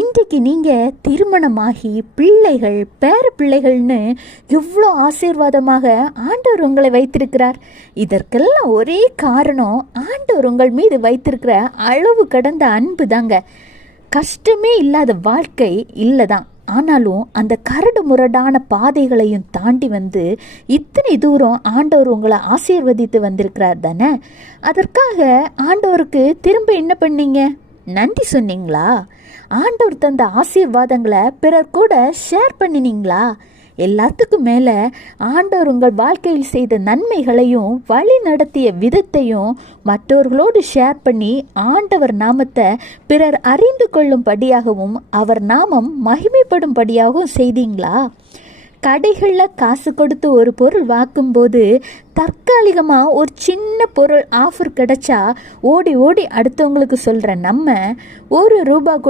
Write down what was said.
இன்றைக்கு நீங்கள் திருமணமாகி பிள்ளைகள் பேர பிள்ளைகள்னு எவ்வளோ ஆசீர்வாதமாக ஆண்டவர் உங்களை வைத்திருக்கிறார். இதற்கெல்லாம் ஒரே காரணம் ஆண்டவர் உங்கள் மீது வைத்திருக்கிற அளவு கடந்த அன்பு தாங்க. கஷ்டமே இல்லாத வாழ்க்கை இல்லை தான். ஆனாலும் அந்த கரடு முரடான பாதைகளையும் தாண்டி வந்து இத்தனை தூரம் ஆண்டவர் உங்களை ஆசீர்வதித்து வந்திருக்கிறார் தானே. அதற்காக ஆண்டவருக்கு திரும்ப என்ன பண்ணீங்க? நன்றி சொன்னீங்களா? ஆண்டவர் தந்த ஆசீர்வாதங்களை பிறர் கூட ஷேர் பண்ணினீங்களா? எல்லாத்துக்கும் மேலே ஆண்டவர் உங்கள் வாழ்க்கையில் செய்த நன்மைகளையும் வழி நடத்திய விதத்தையும் மற்றவர்களோடு ஷேர் பண்ணி ஆண்டவர் நாமத்தை பிறர் அறிந்து கொள்ளும்படியாகவும் அவர் நாமம் மகிமைப்படும்படியாகவும் செய்தீங்களா? கடைகளில் காசு கொடுத்து ஒரு பொருள் வாங்கும்போது தற்காலிகமாக ஒரு சின்ன பொருள் ஆஃபர் கிடைச்சா ஓடி ஓடி அடுத்தவங்களுக்கு சொல்கிற நம்ம, ₹1